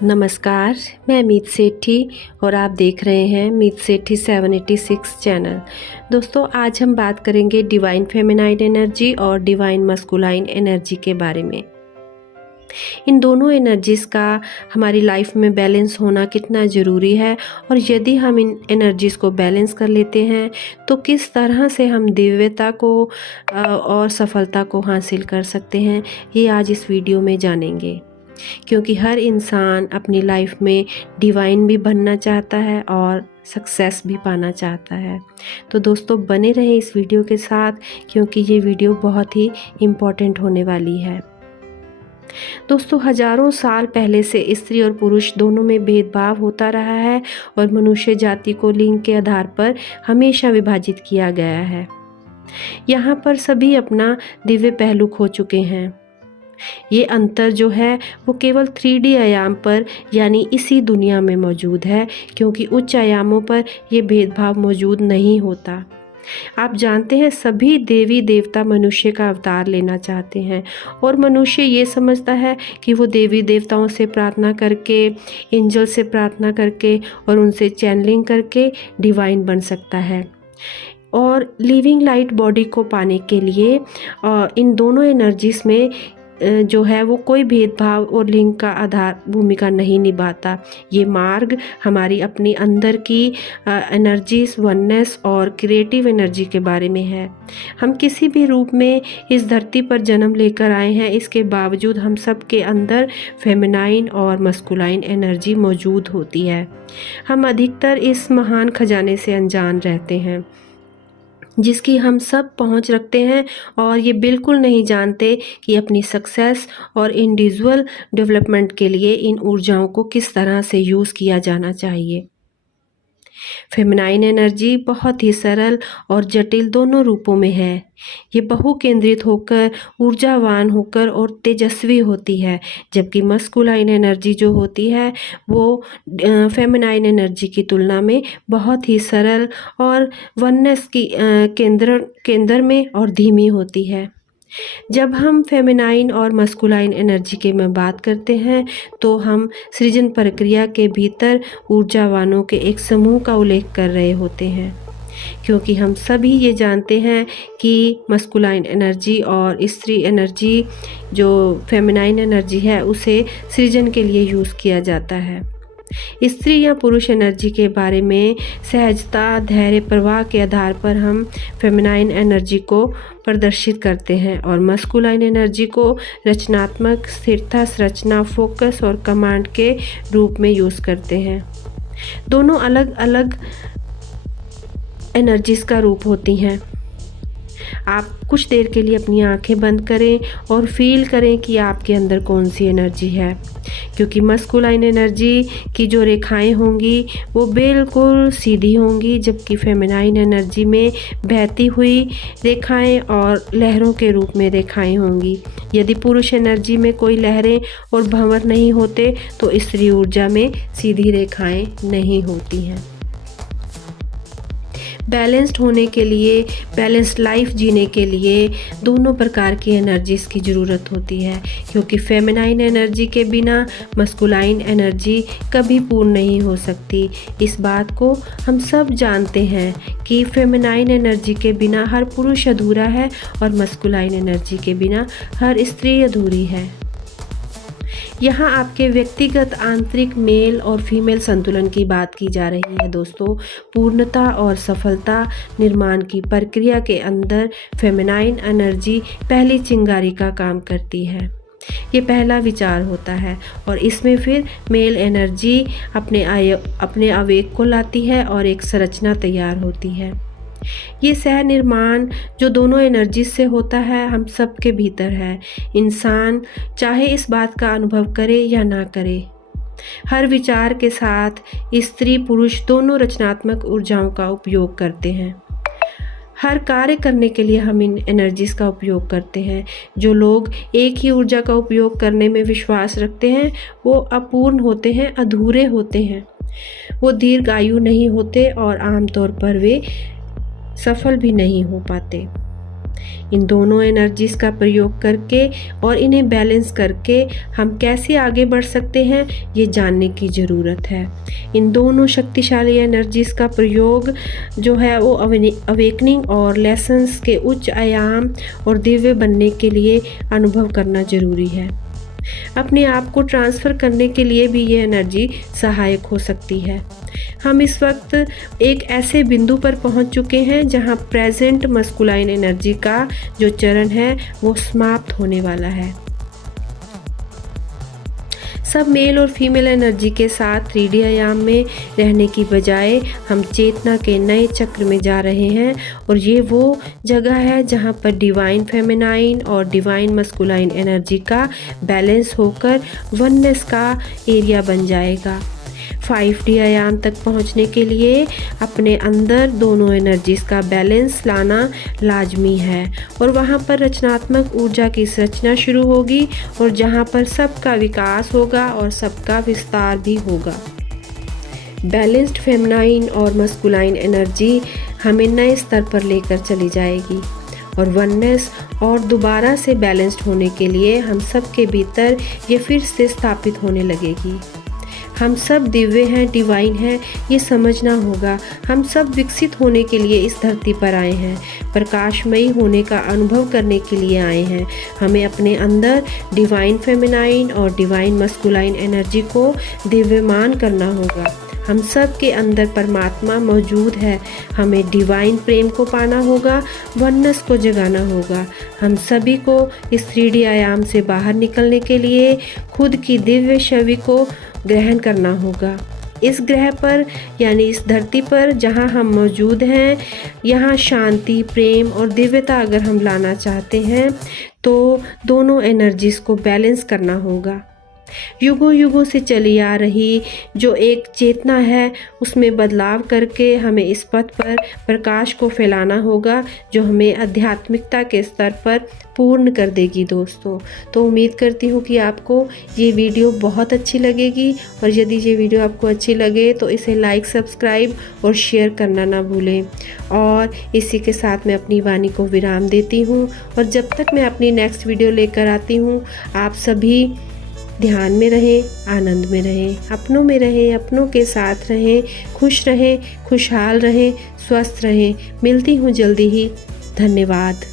नमस्कार, मैं मीत सेठी और आप देख रहे हैं मीत सेठी 786 चैनल। दोस्तों, आज हम बात करेंगे डिवाइन फेमिनाइन एनर्जी और डिवाइन मस्कुलाइन एनर्जी के बारे में। इन दोनों एनर्जीज़ का हमारी लाइफ में बैलेंस होना कितना ज़रूरी है और यदि हम इन एनर्जीज़ को बैलेंस कर लेते हैं तो किस तरह से हम दिव्यता को और सफलता को हासिल कर सकते हैं, ये आज इस वीडियो में जानेंगे। क्योंकि हर इंसान अपनी लाइफ में डिवाइन भी बनना चाहता है और सक्सेस भी पाना चाहता है। तो दोस्तों, बने रहें इस वीडियो के साथ क्योंकि ये वीडियो बहुत ही इम्पॉर्टेंट होने वाली है। दोस्तों, हजारों साल पहले से स्त्री और पुरुष दोनों में भेदभाव होता रहा है और मनुष्य जाति को लिंग के आधार पर हमेशा विभाजित किया गया है। यहाँ पर सभी अपना दिव्य पहलू खो चुके हैं। ये अंतर जो है वो केवल 3D आयाम पर यानी इसी दुनिया में मौजूद है, क्योंकि उच्च आयामों पर ये भेदभाव मौजूद नहीं होता। आप जानते हैं, सभी देवी देवता मनुष्य का अवतार लेना चाहते हैं और मनुष्य ये समझता है कि वो देवी देवताओं से प्रार्थना करके, एंजल से प्रार्थना करके और उनसे चैनलिंग करके डिवाइन बन सकता है। और लिविंग लाइट बॉडी को पाने के लिए इन दोनों एनर्जीज़ में जो है वो कोई भेदभाव और लिंग का आधार भूमिका नहीं निभाता। ये मार्ग हमारी अपनी अंदर की एनर्जीज, वननेस और क्रिएटिव एनर्जी के बारे में है। हम किसी भी रूप में इस धरती पर जन्म लेकर आए हैं, इसके बावजूद हम सब के अंदर फेमिनाइन और मस्कुलाइन एनर्जी मौजूद होती है। हम अधिकतर इस महान खजाने से अनजान रहते हैं जिसकी हम सब पहुंच रखते हैं और ये बिल्कुल नहीं जानते कि अपनी सक्सेस और इंडिविजुअल डेवलपमेंट के लिए इन ऊर्जाओं को किस तरह से यूज़ किया जाना चाहिए। फेमिनाइन एनर्जी बहुत ही सरल और जटिल दोनों रूपों में है। ये बहुकेंद्रित होकर, ऊर्जावान होकर और तेजस्वी होती है, जबकि मस्कुलाइन एनर्जी जो होती है वो फेमिनाइन एनर्जी की तुलना में बहुत ही सरल और वननेस की केंद्र में और धीमी होती है। जब हम फेमिनाइन और मस्कुलाइन एनर्जी के में बात करते हैं तो हम सृजन प्रक्रिया के भीतर ऊर्जावानों के एक समूह का उल्लेख कर रहे होते हैं, क्योंकि हम सभी ये जानते हैं कि मस्कुलाइन एनर्जी और स्त्री एनर्जी जो फेमिनाइन एनर्जी है उसे सृजन के लिए यूज़ किया जाता है। स्त्री या पुरुष एनर्जी के बारे में सहजता, धैर्य, प्रवाह के आधार पर हम फेमिनाइन एनर्जी को प्रदर्शित करते हैं और मस्कुलाइन एनर्जी को रचनात्मक, स्थिरता, संरचना, फोकस और कमांड के रूप में यूज़ करते हैं। दोनों अलग अलग एनर्जीज़ का रूप होती हैं। आप कुछ देर के लिए अपनी आंखें बंद करें और फील करें कि आपके अंदर कौन सी एनर्जी है, क्योंकि मस्कुलाइन एनर्जी की जो रेखाएं होंगी वो बिल्कुल सीधी होंगी, जबकि फेमिनाइन एनर्जी में बहती हुई रेखाएं और लहरों के रूप में रेखाएं होंगी। यदि पुरुष एनर्जी में कोई लहरें और भंवर नहीं होते तो स्त्री ऊर्जा में सीधी रेखाएं नहीं होती हैं। बैलेंस्ड होने के लिए, बैलेंस्ड लाइफ जीने के लिए दोनों प्रकार की एनर्जीज़ की ज़रूरत होती है, क्योंकि फेमिनाइन एनर्जी के बिना मस्कुलाइन एनर्जी कभी पूर्ण नहीं हो सकती। इस बात को हम सब जानते हैं कि फेमिनाइन एनर्जी के बिना हर पुरुष अधूरा है और मस्कुलाइन एनर्जी के बिना हर स्त्री अधूरी है। यहाँ आपके व्यक्तिगत आंतरिक मेल और फीमेल संतुलन की बात की जा रही है। दोस्तों, पूर्णता और सफलता निर्माण की प्रक्रिया के अंदर फेमिनाइन एनर्जी पहली चिंगारी का काम करती है। ये पहला विचार होता है और इसमें फिर मेल एनर्जी अपने आवेग को लाती है और एक संरचना तैयार होती है। ये सह निर्माण जो दोनों एनर्जी से होता है हम सब के भीतर है। इंसान चाहे इस बात का अनुभव करे या ना करे, हर विचार के साथ स्त्री पुरुष दोनों रचनात्मक ऊर्जाओं का उपयोग करते हैं। हर कार्य करने के लिए हम इन एनर्जीज़ का उपयोग करते हैं। जो लोग एक ही ऊर्जा का उपयोग करने में विश्वास रखते हैं वो अपूर्ण होते हैं, अधूरे होते हैं, वो दीर्घायु नहीं होते और आमतौर पर वे सफल भी नहीं हो पाते। इन दोनों एनर्जीज़ का प्रयोग करके और इन्हें बैलेंस करके हम कैसे आगे बढ़ सकते हैं, ये जानने की ज़रूरत है। इन दोनों शक्तिशाली एनर्जीज़ का प्रयोग जो है वो अवेकनिंग और लेसन्स के उच्च आयाम और दिव्य बनने के लिए अनुभव करना ज़रूरी है। अपने आप को ट्रांसफ़र करने के लिए भी ये एनर्जी सहायक हो सकती है। हम इस वक्त एक ऐसे बिंदु पर पहुंच चुके हैं जहां प्रेजेंट मस्कुलाइन एनर्जी का जो चरण है वो समाप्त होने वाला है। सब मेल और फीमेल एनर्जी के साथ 3D आयाम में रहने की बजाय हम चेतना के नए चक्र में जा रहे हैं और ये वो जगह है जहाँ पर डिवाइन फेमिनाइन और डिवाइन मस्कुलाइन एनर्जी का बैलेंस होकर वननेस का एरिया बन जाएगा। 5D आयाम तक पहुंचने के लिए अपने अंदर दोनों एनर्जीज़ का बैलेंस लाना लाजमी है और वहां पर रचनात्मक ऊर्जा की संरचना शुरू होगी और जहां पर सबका विकास होगा और सबका विस्तार भी होगा। बैलेंस्ड फेमिनाइन और मस्कुलाइन एनर्जी हमें नए स्तर पर लेकर चली जाएगी और वननेस और दोबारा से बैलेंस्ड होने के लिए हम सब के भीतर ये फिर से स्थापित होने लगेगी। हम सब दिव्य हैं, डिवाइन हैं, ये समझना होगा। हम सब विकसित होने के लिए इस धरती पर आए हैं, प्रकाशमयी होने का अनुभव करने के लिए आए हैं। हमें अपने अंदर डिवाइन फेमिनाइन और डिवाइन मस्कुलाइन एनर्जी को दिव्यमान करना होगा। हम सब के अंदर परमात्मा मौजूद है। हमें डिवाइन प्रेम को पाना होगा, वननेस को जगाना होगा। हम सभी को इस 3D आयाम से बाहर निकलने के लिए खुद की दिव्य छवि को ग्रहण करना होगा। इस ग्रह पर यानी इस धरती पर जहाँ हम मौजूद हैं, यहाँ शांति, प्रेम और दिव्यता अगर हम लाना चाहते हैं तो दोनों एनर्जीज़ को बैलेंस करना होगा। युगों युगों से चली आ रही जो एक चेतना है उसमें बदलाव करके हमें इस पथ पर प्रकाश को फैलाना होगा जो हमें आध्यात्मिकता के स्तर पर पूर्ण कर देगी दोस्तों। तो उम्मीद करती हूँ कि आपको ये वीडियो बहुत अच्छी लगेगी और यदि ये वीडियो आपको अच्छी लगे तो इसे लाइक, सब्सक्राइब और शेयर करना ना भूलें। और इसी के साथ मैं अपनी वाणी को विराम देती हूँ और जब तक मैं अपनी नेक्स्ट वीडियो लेकर आती हूँ, आप सभी ध्यान में रहें, आनंद में रहें, अपनों में रहें, अपनों के साथ रहें, खुश रहें, खुशहाल रहें, स्वस्थ रहें। मिलती हूँ जल्दी ही। धन्यवाद।